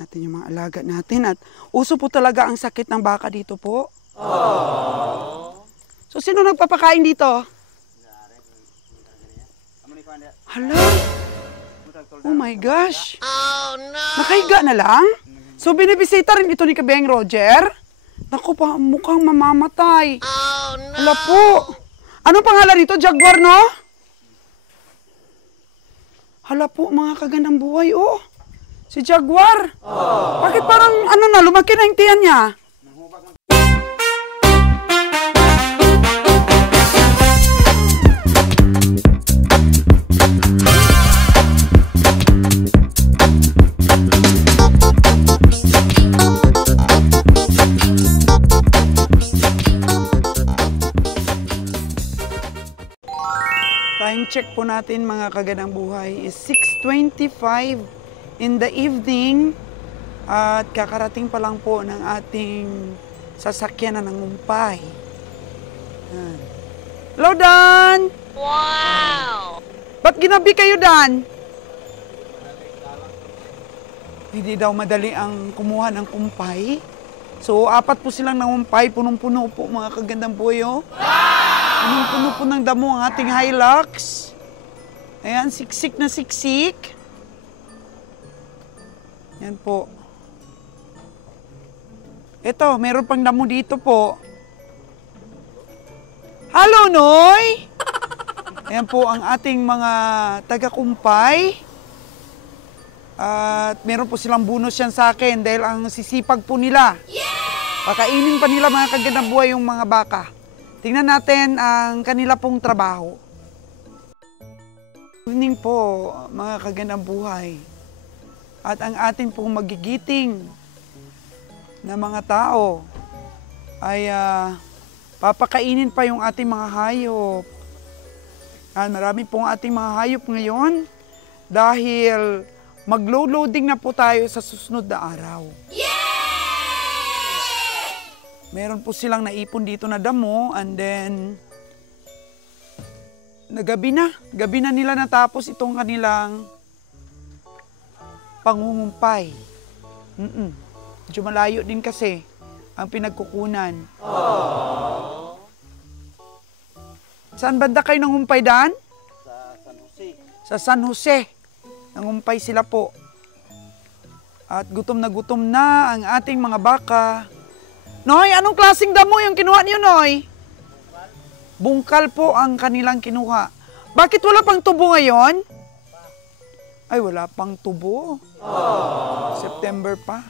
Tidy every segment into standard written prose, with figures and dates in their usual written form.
natin yung mga alaga natin. At uso po talaga ang sakit ng baka dito po. So, sino nagpapakain dito? Hala? Oh my gosh. Oh no. Nakahiga na lang? So, binibisita rin ito ni Kabeng Roger? Naku pa, mukhang mamamatay. Oh no. Hala po. Anong pangalan nito? Jaguar, no? Hala po, mga kagandang buhay, oh. Si Jaguar. Bakit parang, lumaki na yung tiyan niya? Time check po natin mga kagandang buhay is 6:25 in the evening at kakarating pa lang po ng ating sasakyan na nangumpay. Hello, Dan! Wow! Ba't ginabi kayo, Dan? Hindi daw madali ang kumuha ng kumpay. So, 4 po silang nangumpay, punong-puno po mga kagandang buhay, oh. Punong-puno po ng damo ang ating Hilux. Ayan, siksik na siksik. Yan po. Ito, meron pang damo dito po. Hello, Noy! Ayan po ang ating mga taga-kumpay. At meron po silang bonus yan sa akin dahil ang sisipag po nila. Pakainin pa nila mga kagandang buhay yung mga baka. Tingnan natin ang kanila pong trabaho. Good evening po, mga kagandang buhay. At ang ating pong magigiting na mga tao ay papakainin pa yung ating mga hayop. Marami pong ating mga hayop ngayon dahil mag-loading na po tayo sa susunod na araw. Meron po silang naipon dito na damo and then gabi na nila natapos itong kanilang pangungumpay. Medyo malayo din kasi ang pinagkukunan. Saan banda kayo nangumpay, Dan? Sa San Jose. Sa San Jose. Nangumpay sila po. At gutom na ang ating mga baka. Noy, anong klaseng damo yung kinuha niyo, Noy? Bungkal po ang kanilang kinuha. Bakit wala pang tubo ngayon? Ay, wala pang tubo. September pa.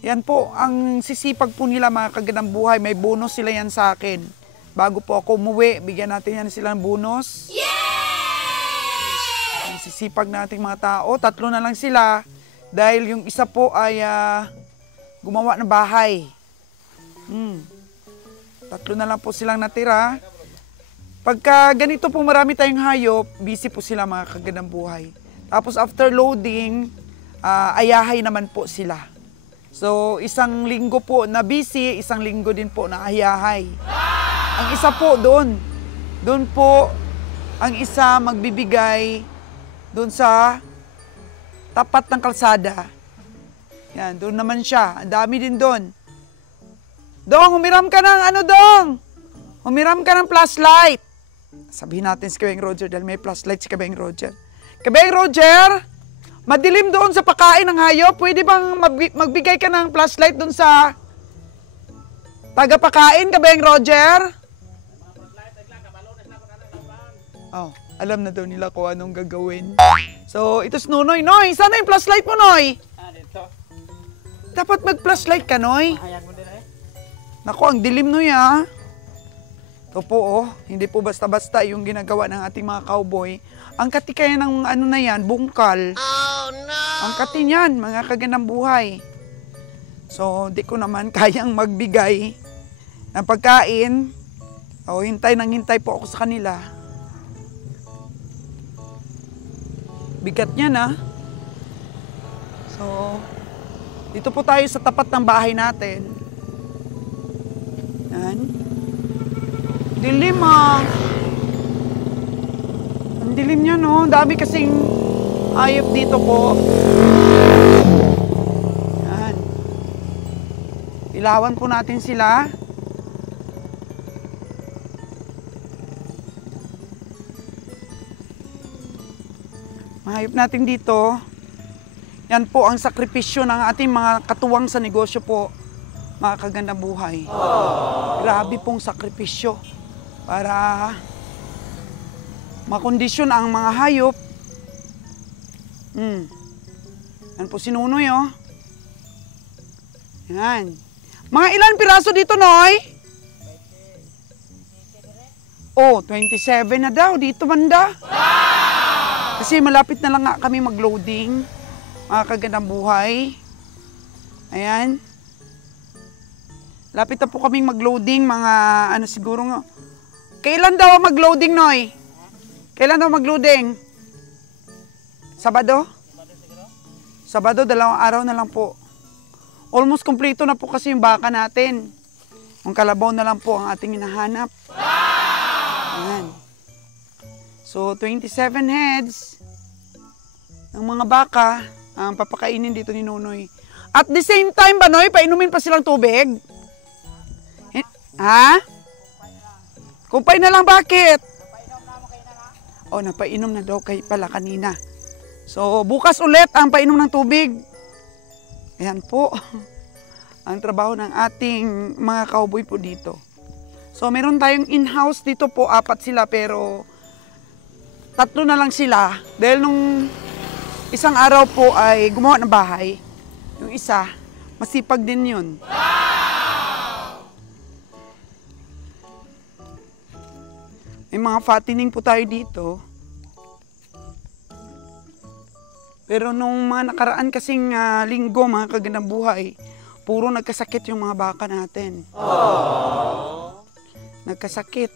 Yan po, ang sisipag po nila mga kagandang buhay. May bonus sila yan sa akin. Bago po ako umuwi, bigyan natin yan sila ng bonus. Ang sisipag nating mga tao, 3 na lang sila. Dahil yung isa po ay gumawa ng bahay. 3 na lang po silang natira. Pagka ganito po marami tayong hayop, busy po sila mga kagandang buhay. Tapos after loading, ayahay naman po sila. So isang linggo po na busy, isang linggo din po na ayahay. Ang isa po doon po ang isa magbibigay doon sa tapat ng kalsada. Yan, doon naman siya. Ang dami din doon. Dong, humiram ka ng Dong? Humiram ka ng flashlight. Sabihin natin si Kabeng Roger dahil may flashlight si Kabeng Roger. Kabeng Roger, madilim doon sa pakain ng hayop. Pwede bang magbigay ka ng flashlight doon sa tagapakain, Kabeng Roger? Oh, alam na daw nila kung anong gagawin. So, ito si Nonoy. Noy, sana yung flashlight mo, Noy? Dito. Dapat mag-flashlight ka, Noy. Hayag mo din Naku, ang dilim, Noy, ha? Ito po, hindi po basta-basta yung ginagawa ng ating mga cowboy. Ang kati kaya ng na yan, bungkal. Oh, no! Ang kati niyan, mga kagandang buhay. So, di ko naman kayang magbigay ng pagkain. O, hintay po ako sa kanila. Bigat niya na. So, dito po tayo sa tapat ng bahay natin. Yan. Dilim Ang dilim niya, no? Dami kasing hayop dito po. Ilawan po natin sila. Mahayop natin dito. Yan po ang sakripisyo ng ating mga katuwang sa negosyo po, mga kagandang buhay. Grabe pong sakripisyo para makondisyon ang mga hayop. Yan po si Nunoy, oh. Yan. Mga ilan piraso dito, Noy? Oh, 27 na daw. Dito banda. Kasi malapit na lang nga kami mag-loading. Mga kagandang buhay. Ayan. Lapit na po kaming mag-loading. Mga ano siguro nga. Kailan daw mag-loading, Noy? Kailan daw mag-loading? Sabado? Sabado, 2 araw na lang po. Almost kompleto na po kasi yung baka natin. Ang kalabaw na lang po ang ating hinahanap. Ayan. So, 27 heads ng mga baka ang papakainin dito ni Nunoy. At the same time ba, Noy, painumin pa silang tubig? Ha? Kumpay na lang, bakit? Oh, napainom na daw kay pala kanina. So, bukas ulit ang painom ng tubig. Ayan po. Ang trabaho ng ating mga cowboy po dito. So, meron tayong in-house dito po. 4 sila pero 3 na lang sila. Dahil nung isang araw po ay gumawa ng bahay. Yung isa, masipag din yun. May mga fattening po tayo dito. Pero nung mga nakaraan kasing linggo, mga kagandang buhay, puro nagkasakit yung mga baka natin. Nagkasakit.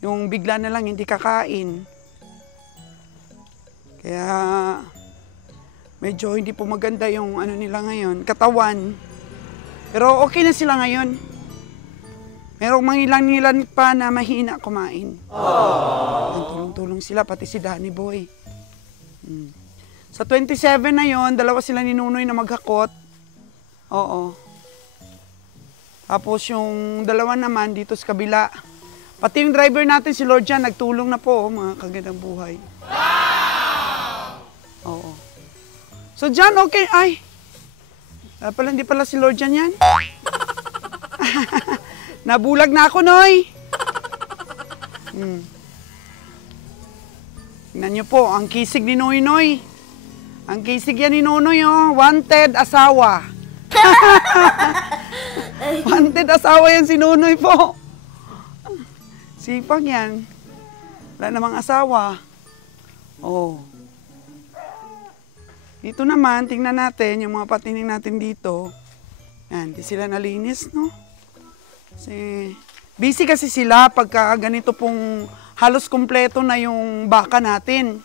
Yung bigla na lang hindi kakain. Kaya medyo hindi po maganda yung ano nila ngayon, katawan. Pero okay na sila ngayon. Merong mga ilan pa na mahina kumain. Tulong-tulong sila, pati si Danny Boy. Sa 27 na yon, 2 sila ni Nunoy na maghakot. Oo. Tapos yung 2 naman dito sa kabila. Pati yung driver natin, si Lord Jan, nagtulong na po, mga kagandang buhay. Oo. So Jan, okay. Ay, pala, hindi pala si Lord Jan yan. Nabulag na ako, Noy. Tingnan nyo po, ang kisig ni Noy Noy. Ang kisig yan ni Nonoy, oh. Wanted asawa. Wanted asawa yan si Nonoy po. Sipag yan. Wala namang asawa. Oh. Dito naman, tingnan natin yung mga patining natin dito. Yan, di sila nalinis, no? Kasi, busy kasi sila pagka ganito pong halos kumpleto na yung baka natin.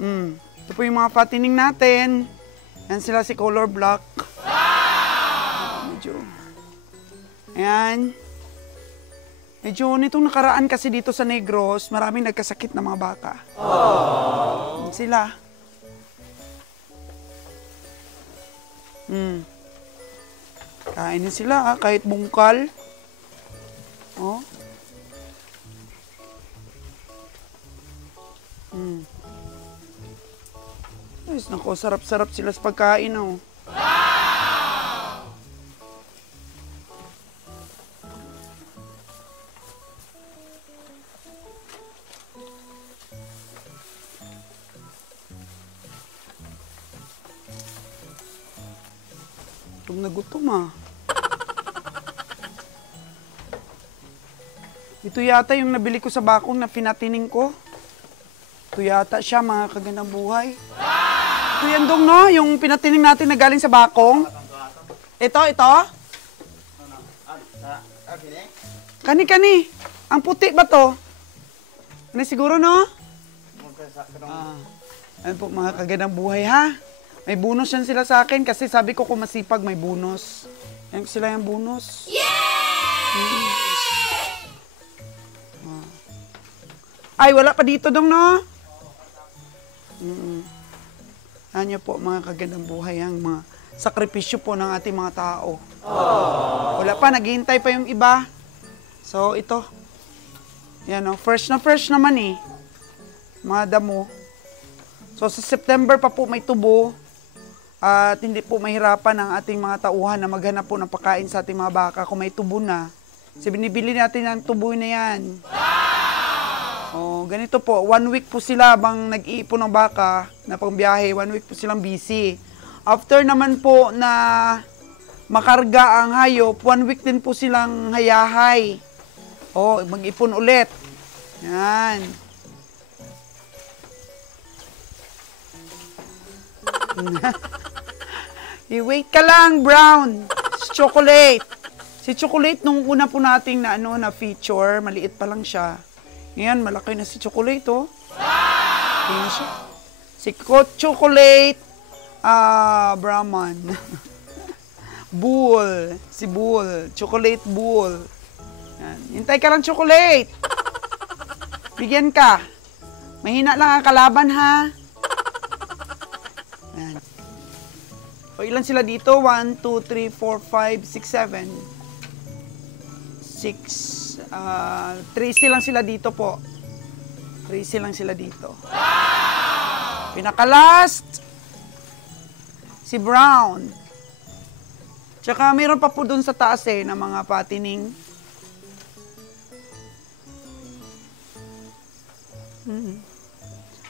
Ito po yung mga patining natin. Yan sila si Color Black. Medyo. Ayan. Medyo nitong nakaraan kasi dito sa Negros, maraming nagkasakit na mga baka. Yan sila. Kainin sila, kahit bungkal. Oh. Ayos, nako, sarap-sarap sila sa pagkain, oh. Gutom na gutom, ah. Ito yata yung nabili ko sa bakong na pinatining ko. Ito yata siya, mga kagandang buhay. Ito yan dong, no? Yung pinatining natin na galing sa bakong. Ito. Kani. Ang puti ba to? Ano siguro, no? Ano po, mga kagandang buhay, ha? May bonus yan sila sa akin kasi sabi ko kung masipag, may bonus. Yan sila yung bonus. Ay, wala pa dito dong, no? Ano po, mga kagandang buhay, ang mga sakripisyo po ng ating mga tao. Wala pa, naghihintay pa yung iba. So, ito. Yan o, fresh na fresh naman eh. Mga damo. So, sa September pa po may tubo. At hindi po mahirapan ang ating mga tauhan na maghanap po ng pagkain sa ating mga baka kung may tubo na. Kasi binibili natin ang tubo na yan. Oh, ganito po, 1 week po sila bang nag-iipon ng baka na pangbiyahe, 1 week po silang busy. After naman po na makarga ang hayop, 1 week din po silang hayahay. Oh, mag-ipon ulit. Yan. I-wait ka lang, Brown. Si Chocolate. Si Chocolate, nung una po nating na feature, maliit pa lang siya. Ngayon, malaki na si Chocolate, oh. Tingnan siya. Si Chocolate, Brahman. Bull. Si Bull. Chocolate Bull. Yan. Hintay ka lang, Chocolate. Bigyan ka. Mahina lang ang kalaban, ha? Yan. O, ilan sila dito? 1, 2, 3, 4, 5, 6, 7. 6. 13 lang sila dito po. 13 lang sila dito. Pinaka-last, si Brown. Tsaka mayroon pa po dun sa taas na mga patining.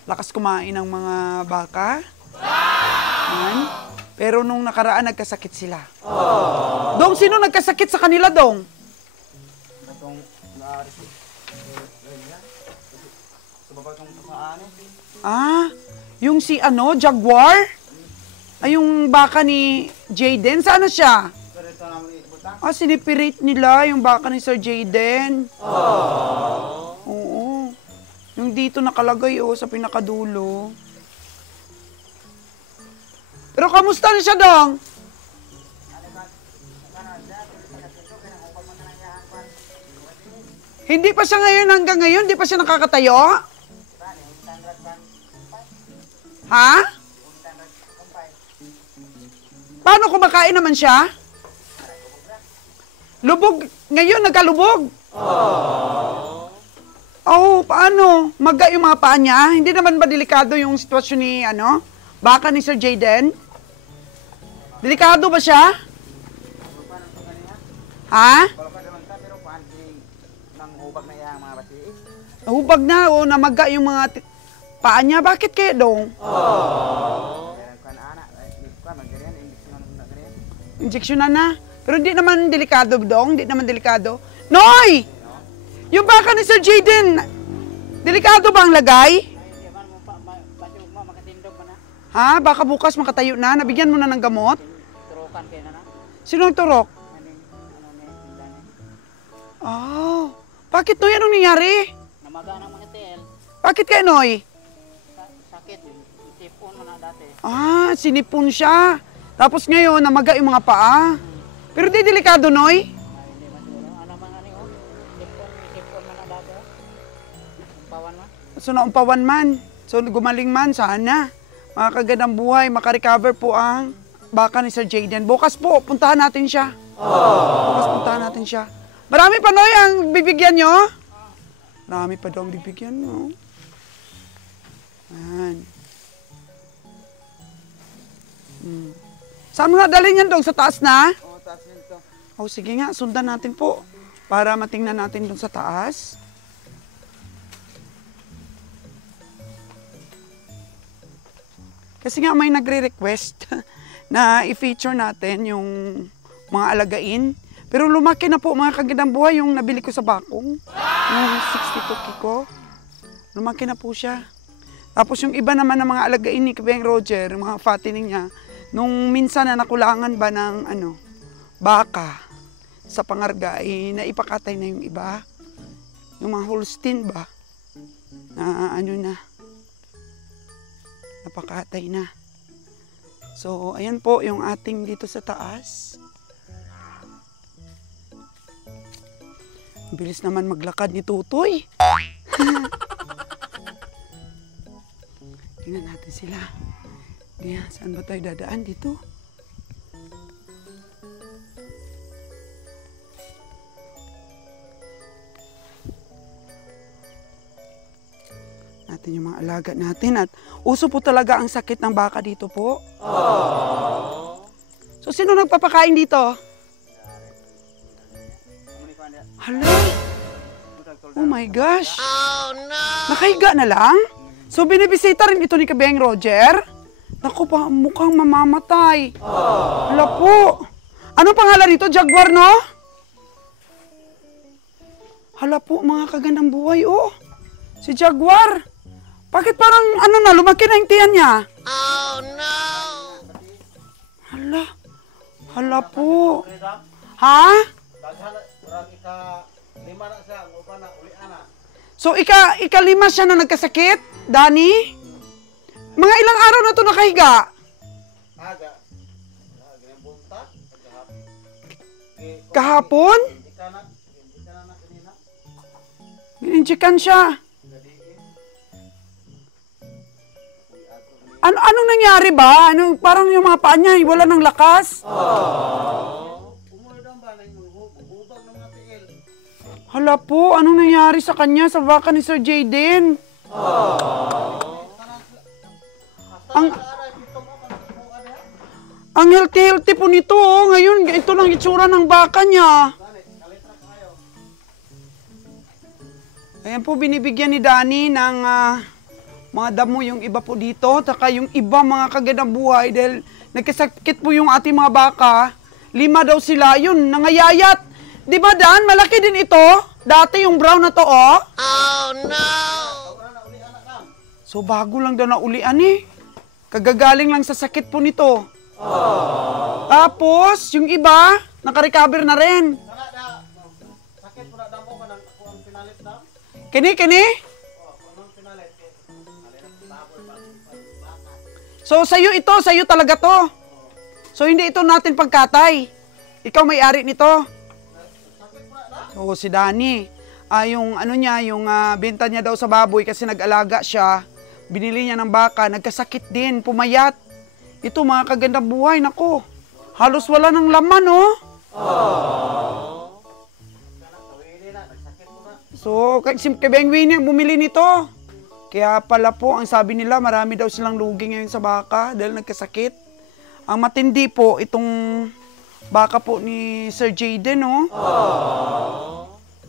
Lakas kumain ng mga baka. Yan. Pero nung nakaraan, nagkasakit sila. Dong, sino nagkasakit sa kanila, Dong? Yung si Jaguar? Ay, yung baka ni Jaden, saan na siya? Sinipirit nila yung baka ni Sir Jaden. Oo. Yung dito nakalagay, sa pinakadulo. Pero kamusta na siya, Dong? Hindi pa siya ngayon, hanggang ngayon, hindi pa siya nakakatayo? Ha? Paano kumakain naman siya? Lubog. Ngayon, nagkalubog. Paano? Maga yung mga paa niya? Hindi naman ba delikado yung sitwasyon ni, baka ni Sir Jaden? Delikado ba siya? Ha? Hubag na, namaga yung mga paa niya. Bakit kaya, Dong? Injeksyonan na. Pero hindi naman delikado, Dong. Hindi naman delikado. Noy! Yung baka ni Sir Jaden, delikado ba ang lagay? Ha? Baka bukas makatayo na? Nabigyan mo na ng gamot? Sino ang turok? Bakit, Noy? Anong nangyari? Namaga ng mga TL. Bakit kaya, Noy? Sakit. Sipon mo na dati. Sinipon siya. Tapos ngayon, namaga yung mga paa. Pero di delikado, Noy? Hindi masuro. Ano mga niyo? Sipon mo na dati. Umpawan mo? So, naumpawan man. So, gumaling man. Sana. Mga kagandang buhay, makarecover po ang baka ni Sir Jaden. Bukas po, puntahan natin siya. Bukas puntahan natin siya. Marami pa, Noy, ang bibigyan nyo? Marami pa daw ang bibigyan nyo. Ayan. Saan mo na dalhin yan, Dong? Sa taas na? Oo, taas nito. Sige nga, sundan natin po. Para matingnan natin dun sa taas. Kasi nga may nagre-request na i-feature natin yung mga alagain. Pero lumaki na po mga kagandang buhay yung nabili ko sa bakong. Yung 62 kiko. Lumaki na po siya. Tapos yung iba naman ng mga alagain ni Kabeng Roger, yung mga fattening niya, nung minsan na nakulangan ba ng baka sa pangarga, naipakatay na yung iba. Yung mga Holstein ba, na napakatay na. So, ayan po yung ating dito sa taas. Bilis naman maglakad ni Tutoy. Tingnan natin sila. Saan ba tayo dadaan dito? natin yung mga alaga natin at uso po talaga ang sakit ng baka dito po. So, sino nagpapakain dito? Hala! Oh my gosh! Oh no! Nakahiga na lang? So, binibisita rin ito ni Kabeng Roger? Naku pa, mukhang mamamatay. Hala po! Ano pangalan nito? Jaguar, no? Hala po, mga kagandang buhay, oh. Si Jaguar. Bakit parang, ano na, lumaki na yung tiyan niya? Oh, no! Hala. Hala po. Ha? So, ika-lima siya na nagkasakit, Danny? Mga ilang araw na ito nakahiga? Kahapon? Ininjikan siya. Anong nangyari ba? Parang yung mga paa niya, wala ng lakas? Hala po, anong nangyari sa kanya sa baka ni Sir Jayden? Ang healthy-healthy po nito, oh. Ngayon, ito lang itsura ng baka niya. Ayan po, binibigyan ni Danny ng mga damo yung iba po dito, taka yung iba mga kagandang buhay dahil nagkasakit po yung ating mga baka. 5 daw sila, yun, nangayayat. Di ba Dan, malaki din ito? Dati yung brown na to, oh. Oh no! So bago lang daw naulian eh. Kagagaling lang sa sakit po nito. Tapos, yung iba, nakarecover na rin. Kini? So, sa'yo talaga to. So, hindi ito natin pagkatay. Ikaw may-ari nito. So, si Danny, yung benta niya daw sa baboy kasi nag-alaga siya, binili niya ng baka, nagkasakit din, pumayat. Ito, mga kagandang buhay, nako. Halos wala ng laman, oh. So, si Kabeng Winnie bumili nito. Kaya pala po, ang sabi nila, marami daw silang lugi ngayon sa baka dahil nagkasakit. Ang matindi po, itong baka po ni Sir Jayden, oh.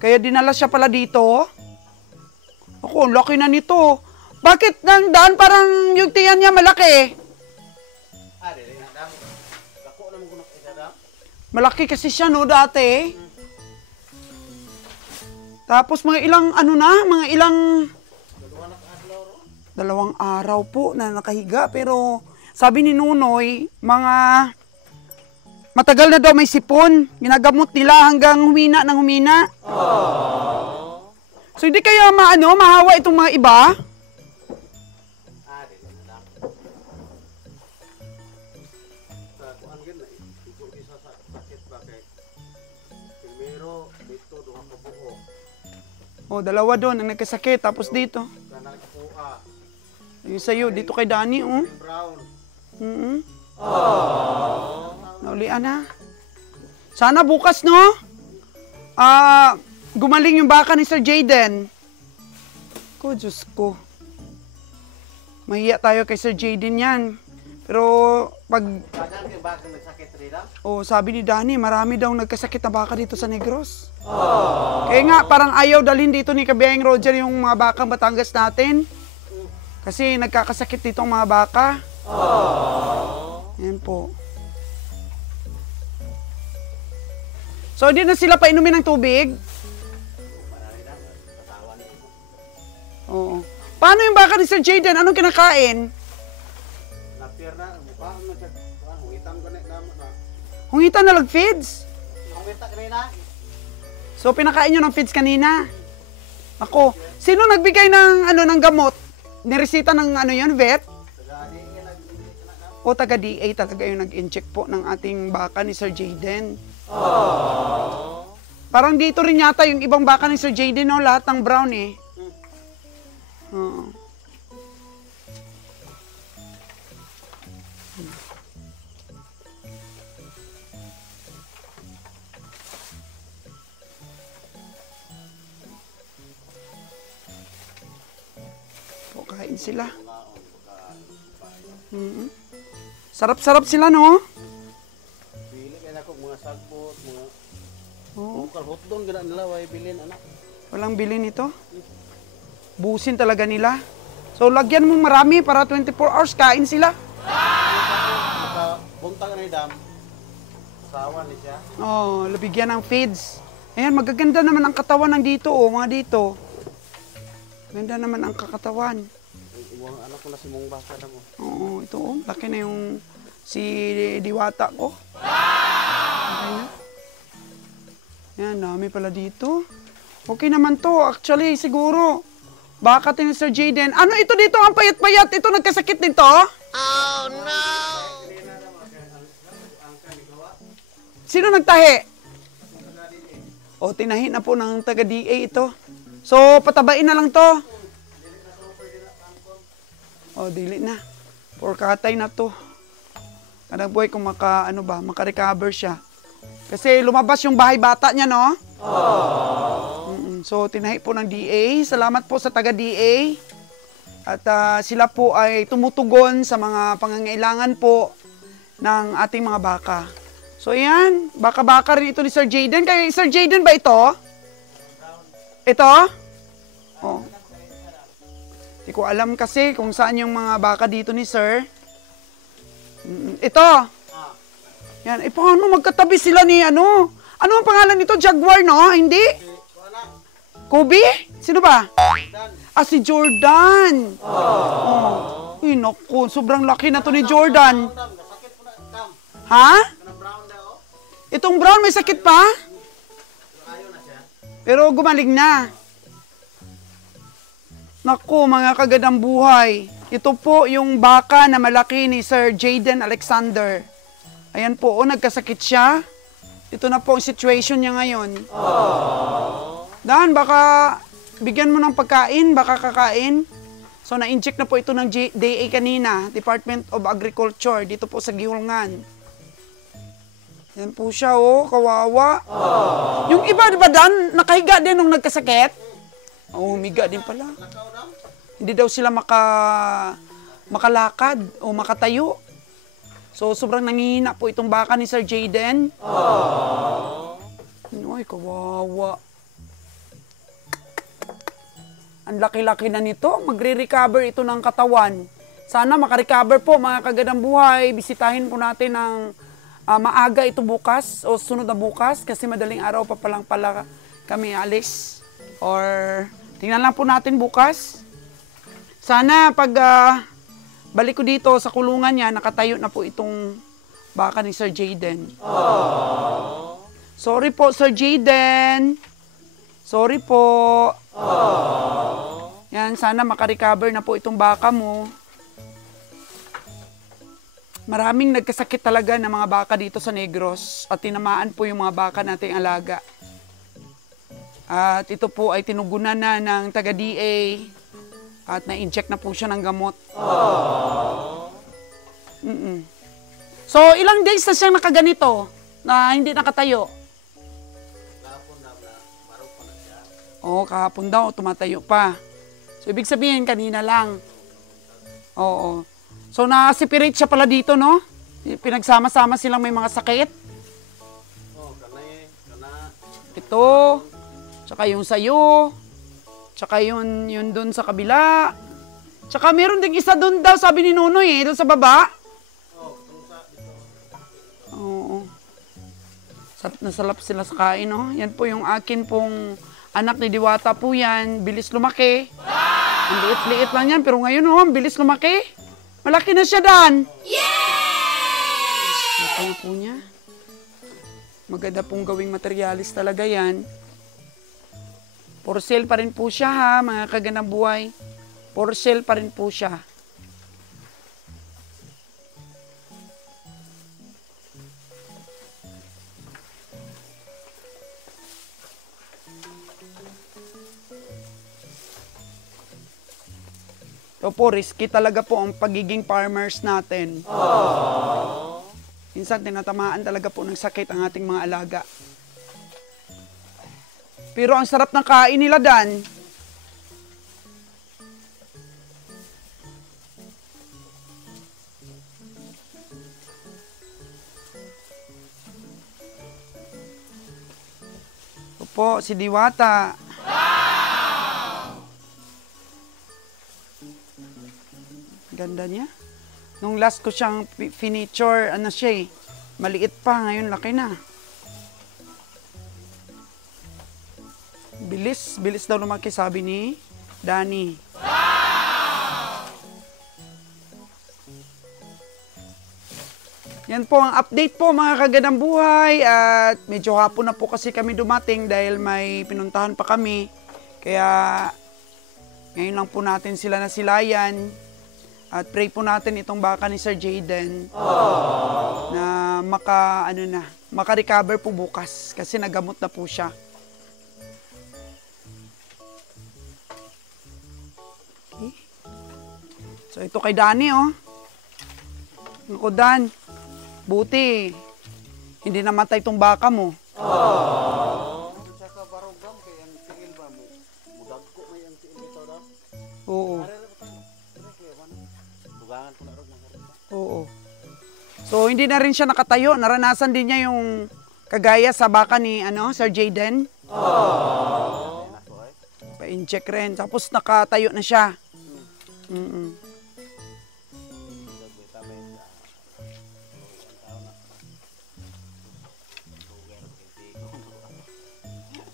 Kaya dinala siya pala dito. Ako, ang laki na nito. Bakit nang daan parang yung tiyan niya malaki? Malaki kasi siya, no, dati. Tapos mga ilang, mga ilang 2 araw po na nakahiga. Pero sabi ni Nunoy, matagal na daw may sipon. Ginagamot nila hanggang humina ng humina. So hindi kaya mahawa itong mga iba? Oh, 2 doon ang nagkasakit. Tapos dito. Yung sa'yo, dito kay Danny, oh. Naulian na. Sana bukas, no? Gumaling yung baka ni Sir Jayden. Ko, Diyos ko. Mahiya tayo kay Sir Jayden yan. Pero, sabi ni Danny, marami daw nagkasakit na baka dito sa Negros. Kaya nga, parang ayaw dalhin dito ni Kabeng Roger yung mga bakang Batangas natin. Kasi nagkakasakit dito ang mga baka. Yan po. So, hindi na sila painumin ng tubig? Oo. Paano yung baka ni Sir Jayden? Anong kinakain? Hungitan na lag-feeds? So, pinakain nyo ng feeds kanina? Ako, sino nagbigay ng gamot? Niresita ng vet? O taga-DA talaga yung nag-inject po ng ating baka ni Sir Jayden. Parang dito rin yata yung ibang baka ni Sir Jayden, no? Lahat ng brown eh. sila. Sarap-sarap sila, no? Bili kay nako mga sagbot, mga Oo. bukal hotdog gina nila way bilin anak. Walang bilin ito. Busin talaga nila. So, lagyan mo marami para 24 hours kain sila. Saka buntag na dam. Sawa ni siya. Oh, labigyan ng feeds. Ayan, magaganda naman ang katawan ng dito, oh, mga dito. Ganda naman ang kakatawan. Iwang anak ko na si mong baka na mo. Oo, ito, oh, laki na yung si Diwata ko. Okay na. Ayan, dami pala dito. Okay naman to, actually, siguro. Baka ni Sir Jaden. Ano ito dito? Ang payat-payat. Ito, nagkasakit nito? Oh, no! Sino nagtahi? O, tinahi na po ng taga-DA ito. So, patabain na lang to. O, dili na. Porkatay na to. Kadang buhay kung maka-recover siya. Kasi lumabas yung bahay bata niya, no? So, tinahi po ng DA. Salamat po sa taga-DA. At sila po ay tumutugon sa mga pangangailangan po ng ating mga baka. So, ayan. Baka-baka rin ito ni Sir Jaden. Kay Sir Jaden ba ito? Ito? Oh. Hindi ko alam kasi kung saan yung mga baka dito ni Sir. Ito. Yan. Eh, paano magkatabi sila ni ano? Ano ang pangalan nito? Jaguar, no? Hindi? Kobe? Sino ba? Ah, si Jordan. Oh. Uy, naku. Sobrang laki na to ni Jordan. Ha? Itong brown may sakit pa? Pero gumaling na. Naku, mga kagadang buhay. Ito po yung baka na malaki ni Sir Jaden Alexander. Ayan po, oh, nagkasakit siya. Ito na po ang situation niya ngayon. Dan, baka bigyan mo ng pagkain, baka kakain. So, na-inject na po ito ng DA kanina, Department of Agriculture, dito po sa Gihulngan. Yan po siya, oh, kawawa. Yung iba, di ba, Dan, nakahiga din nung nagkasakit? Oh, humiga din pala. Hindi daw sila makalakad o makatayo. So, sobrang nangihina po itong baka ni Sir Jaden. Ay, kawawa. Ang laki-laki na nito. Magre-recover ito ng katawan. Sana makarecover po, mga kagadang buhay. Bisitahin po natin ng maaga ito bukas o sunod na bukas kasi madaling araw pa palang pala kami alis. Or tingnan lang po natin bukas. Sana pag balik ko dito sa kulungan niya, nakatayo na po itong baka ni Sir Jaden. Sorry po, Sir Jaden. Sorry po. Yan, sana makarecover na po itong baka mo. Maraming nagkasakit talaga ng mga baka dito sa Negros at tinamaan po yung mga baka nating alaga. At ito po ay tinugunan na ng taga-DA at na-inject na po siya ng gamot. So, ilang days na siyang nakaganito na hindi nakatayo? Oo, kahapon daw, tumatayo pa. So, ibig sabihin, kanina lang. Oo. So, na-separate siya pala dito, no? Pinagsama-sama silang may mga sakit. Ito, tsaka yung sayo, tsaka yun dun sa kabila. Tsaka meron ding isa dun daw, sabi ni Nonoy, dun sa baba. Oo. Nasalap sila sa kain, no? Yan po yung akin pong anak ni Diwata po yan, bilis lumaki. Ang liit-liit lang yan, pero ngayon ang bilis lumaki. Malaki na siya, Dan. Yay! Laki na po niya. Maganda pong gawing materialis talaga yan. For sale pa rin po siya, ha, mga kaganang buhay. For sale pa rin po siya. So po, risky talaga po ang pagiging farmers natin. Minsan, tinatamaan talaga po ng sakit ang ating mga alaga. Pero ang sarap ng kain nila, Dan. po, si Diwata. Ganda niya. Nung last ko siyang finiture, ano siya eh, maliit pa, ngayon laki na. Bilis daw lumaki, sabi ni Danny. Yan po ang update po mga kagandang buhay at medyo hapon na po kasi kami dumating dahil may pinuntahan pa kami. Kaya ngayon lang po natin sila nasilayan at pray po natin itong baka ni Sir Jayden na maka-recover po bukas kasi nagamot na po siya. Okay. So ito kay Danny oh. Ako Dan. Buti, hindi namatay itong baka mo. Saka barugam kay ang tiil ba mo. Mudag ko may ang tiil dito daw. Oo. Dugangan ko na rog mga rin. Oo. So, hindi na rin siya nakatayo. Naranasan din niya yung kagaya sa baka ni Sir Jayden. Pa-inject rin. Tapos nakatayo na siya.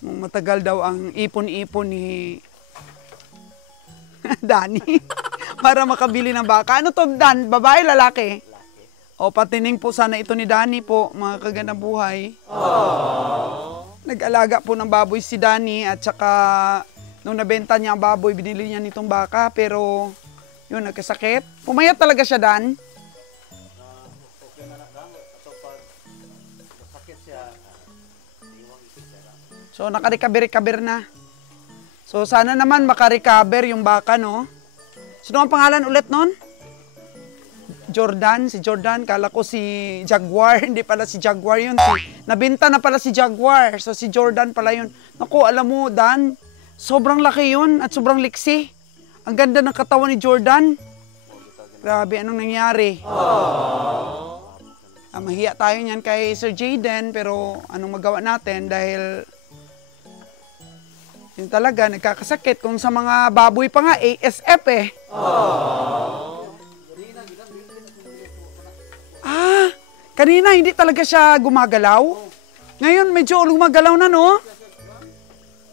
Matagal daw ang ipon-ipon ni Danny para makabili ng baka. Ano to, Dan? Babae, lalaki? O, patining po sana ito ni Danny po, mga kagandang buhay. Nag-alaga po ng baboy si Danny at saka nung nabenta niya ang baboy, binili niya nitong baka pero yun, nagkasakit. Pumayat talaga siya, Dan. Okay na lang. Ato pag sakit siya, iwang isip lang. So, nakarecover na. So, sana naman makarecover yung baka, no? Sino ang pangalan ulit nun? Jordan. Si Jordan. Kala ko si Jaguar. Hindi pala si Jaguar yun. Nabenta na pala si Jaguar. So, si Jordan pala yun. Naku, alam mo, Dan, sobrang laki yun at sobrang liksi. Ang ganda ng katawan ni Jordan. Grabe, anong nangyari? Mahiya tayo niyan kay Sir Jayden, pero anong magawa natin dahil yun talaga, nagkakasakit. Kung sa mga baboy pa nga, ASF eh. Kanina hindi talaga siya gumagalaw. Ngayon medyo gumagalaw na, no?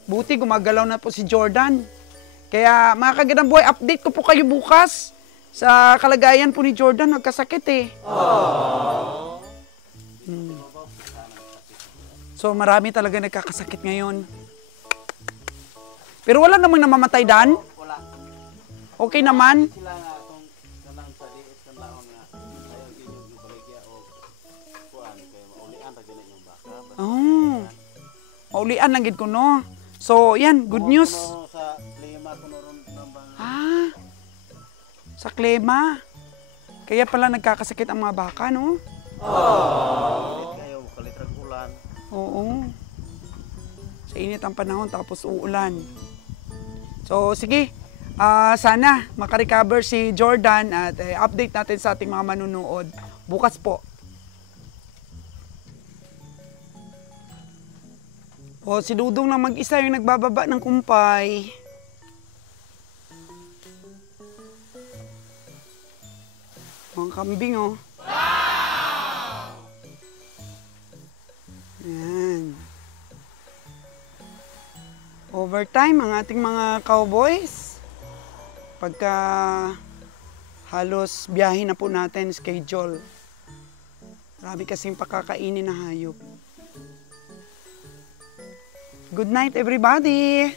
Buti gumagalaw na po si Jordan. Kaya mga kagandang buhay, update ko po kayo bukas sa kalagayan po ni Jordan. Nagkasakit eh. So marami talaga nagkakasakit ngayon. Pero wala namang namamatay, Dan? Wala. Okay naman? Sila nga itong kanang sa diit kan laon nga ayaw inyong ibaligya o kuan kay maulian ra gina yung baka. Oh. Maulian lang gid ko, no? So, yan, good news. Kuno sa lima kuno ron nambang. Sa klema. Kaya pala nagkakasakit ang mga baka, no? Kayo kalitrag ulan. Oo. Sa init ang panahon, tapos uulan. So, sige. Sana makarecover si Jordan at update natin sa ating mga manunood bukas po. O, si Dudong na mag-isa yung nagbababa ng kumpay. Mga kambing, oh. Yan. Overtime ang ating mga cowboys. Pagka halos biyahe na po natin, schedule. Grabe kasing pakakainin na hayop. Good night, everybody!